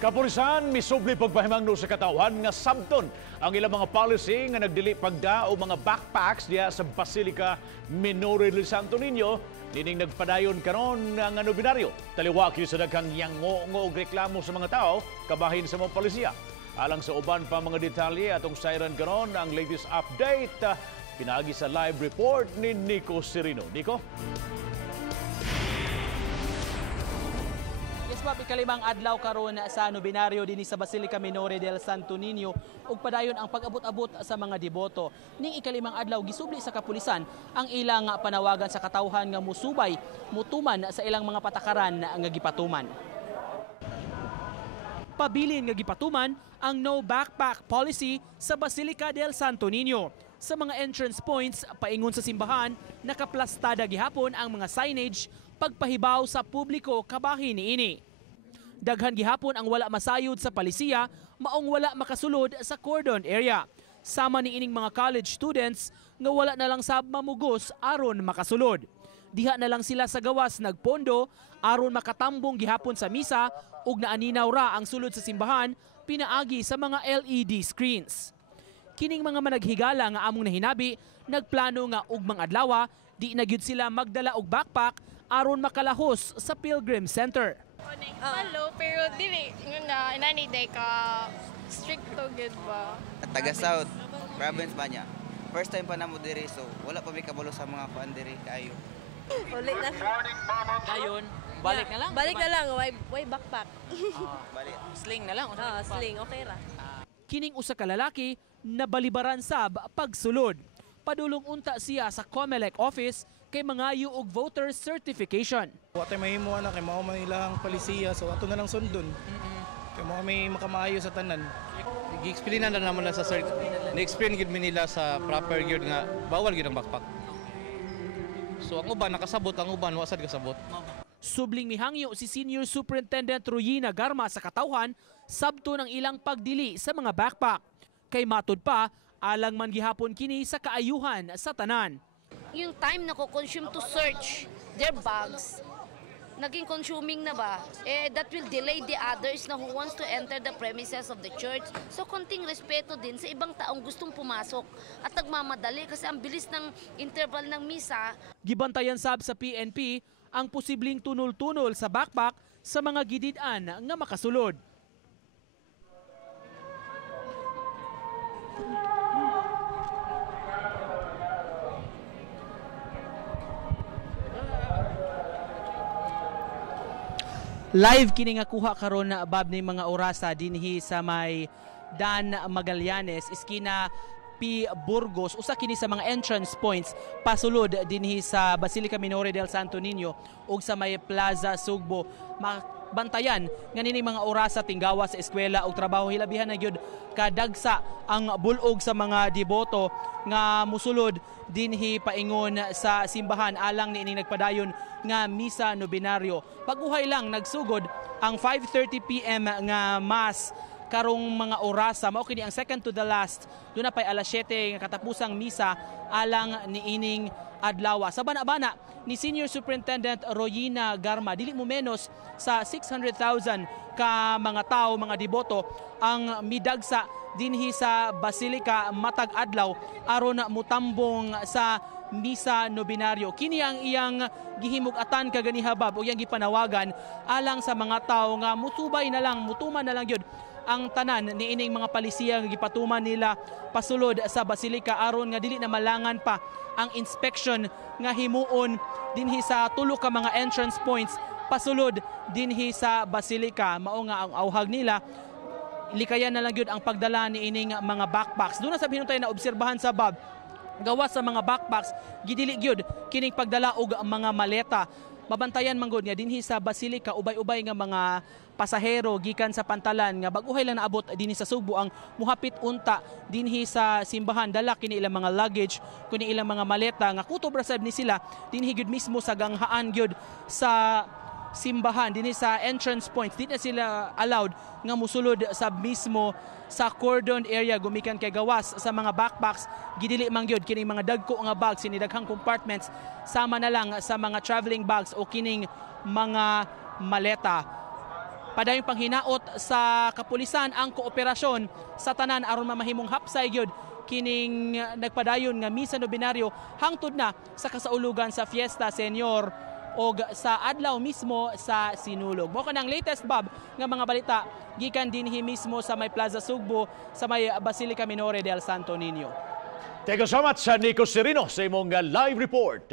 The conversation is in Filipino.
Kapolisan misubli pagpahimangno sa katawan nga sabton ang ilang mga policy nga nagdili pagda o mga backpacks diya sa Basilica Minore del Santo Niño dining nagpadayon karon nga binaryo. Taliwaki sa daghang yango og reklamo sa mga tao kabahin sa mga polisiya. Alang sa uban pa mga detalye atong siren karon ang latest update pinagi sa live report ni Nico Serino. Nico? Ikalimang adlaw karon sa binaryo dinhi sa Basilica Minore del Santo Niño ug padayon ang pag-abot-abot sa mga deboto. Ning ikalimang adlaw gisubli sa kapulisan ang ilang panawagan sa katawhan nga musubay mutuman sa ilang mga patakaran nga gipatuman. Pabilin nga gipatuman ang no backpack policy sa Basilica del Santo Niño. Sa mga entrance points paingon sa simbahan nakaplastada gihapon ang mga signage pagpahibaw sa publiko kabahin niini. Daghan gihapon ang wala masayod sa palisiya, maong wala makasulod sa cordon area. Sama ni ining mga college students nga wala na lang sab mamugos aron makasulod. Diha na lang sila sa gawas nagpondo aron makatambong gihapon sa misa ug naaninaw ra ang sulod sa simbahan pinaagi sa mga LED screens. Kining mga managhigala nga among nahinabi, nagplano nga ugmang adlaw di na gyud sila magdala og backpack aron makalahos sa Pilgrim Center. Hello, pero dili nga inani day ka stricto gud ba? Taga South province ba niya. First time pa namo diri so wala pa mi kabalo sa mga kuan diri kayo. Ulit na. Dayon, balik na lang. Balik na lang, way backpack. Balik. Sling na lang. Sling, okay ra. Kining usa ka lalaki nabalibaran sab pagsulod. Padulong unta siya sa COMELEC office kay mangayo og voter certification. Wa tay mahimo ana kay mao man ilang palisiya so ato na lang sundon. Kay mao may makamaayo sa tanan. Gi-explain na naman na sa sir. Ni-explain gid mi nila sa proper gyud nga bawal gid ang backpack. So ang uban nakasabot, ang uban wa sad kasabot. Subling mihangyo si Senior Superintendent Royina Garma sa katawhan sabto ng ilang pagdili sa mga backpack. Kay matud pa alang man gihapon kini sa kaayuhan sa tanan. Yung time na ko-consume to search their bags, naging consuming na ba? That will delay the others na who wants to enter the premises of the church. So konting respeto din sa ibang taong gustong pumasok at nagmamadali kasi ang bilis ng interval ng misa. Gibantayan sab sa PNP ang posibleng tunol-tunol sa backpack sa mga gididan nga makasulod. Live kini nga kuha karon na bab ni mga orasa dinhi sa may Dan Magallanes iskina P. Burgos usa kini sa mga entrance points pasulod dinhi sa Basilica Minore del Santo Niño ug sa may Plaza Sugbo. Bantayan nga nini mga orasa tinggawa sa eskwela ug trabaho hilabihan na gyud kadagsa ang bulog sa mga deboto nga musulod dinhi paingon sa simbahan alang niining nagpadayon nga misa nobinaryo. Paguhay lang nagsugod ang 5:30 PM nga mass karong mga orasa mao kini ang second to the last doon na pay alas 7 nga katapusang misa alang niining adlaw. Sa bana-bana ni Senior Superintendent Royina Garma dili mo menos sa 600,000 ka mga tao, mga deboto ang midagsa dinhi sa Basilica matag adlaw aron mutambong sa misa nobinaryo. Kini ang iyang gihimug-atan kaganihabab o iyang gipanawagan alang sa mga tao nga musubay na lang, mutuman na lang gyud ang tanan ni ining mga palisiya nga gipatuman nila pasulod sa Basilica aron nga dili na malangan pa ang inspection nga himuon dinhi sa tulo ka mga entrance points pasulod dinhi sa Basilica. Mao nga ang awhag nila likayan na lang gyud ang pagdala ni ining mga backpacks. Doon na sabihin tayo na obserbahan sa bab gawas sa mga backpacks gidili gyud kining pagdala og mga maleta. Mabantayan man gud nga dinhi sa Basilica ubay-ubay nga mga pasahero gikan sa pantalan nga baguhay lang naabot dinhi sa Sugbo ang muhapit unta dinhi sa simbahan dala kini ilang mga luggage kuni ilang mga maleta nga kutob ra sab ni sila dinhi gyud mismo sa ganghaan gyud sa simbahan dinhi sa entrance points. Di na sila allowed nga musulod sa mismo sa cordon area gumikan kay gawas sa mga backpacks gidili man gyud kining mga dagko nga bags ini daghang compartments sama na lang sa mga traveling bags o kining mga maleta. Padayong panghinaot sa kapulisan ang kooperasyon sa tanan aron mamahimong hapsay gyud kining nagpadayon nga misa nobinaryo hangtod na sa kasaulugan sa Fiesta Senior o sa adlaw mismo sa Sinulog. Mo kanang latest Bob nga mga balita gikan dinhi mismo sa may Plaza Sugbo sa may Basilica Minore del Santo Niño. Thank you so much, Nico Serino, sa imong live report.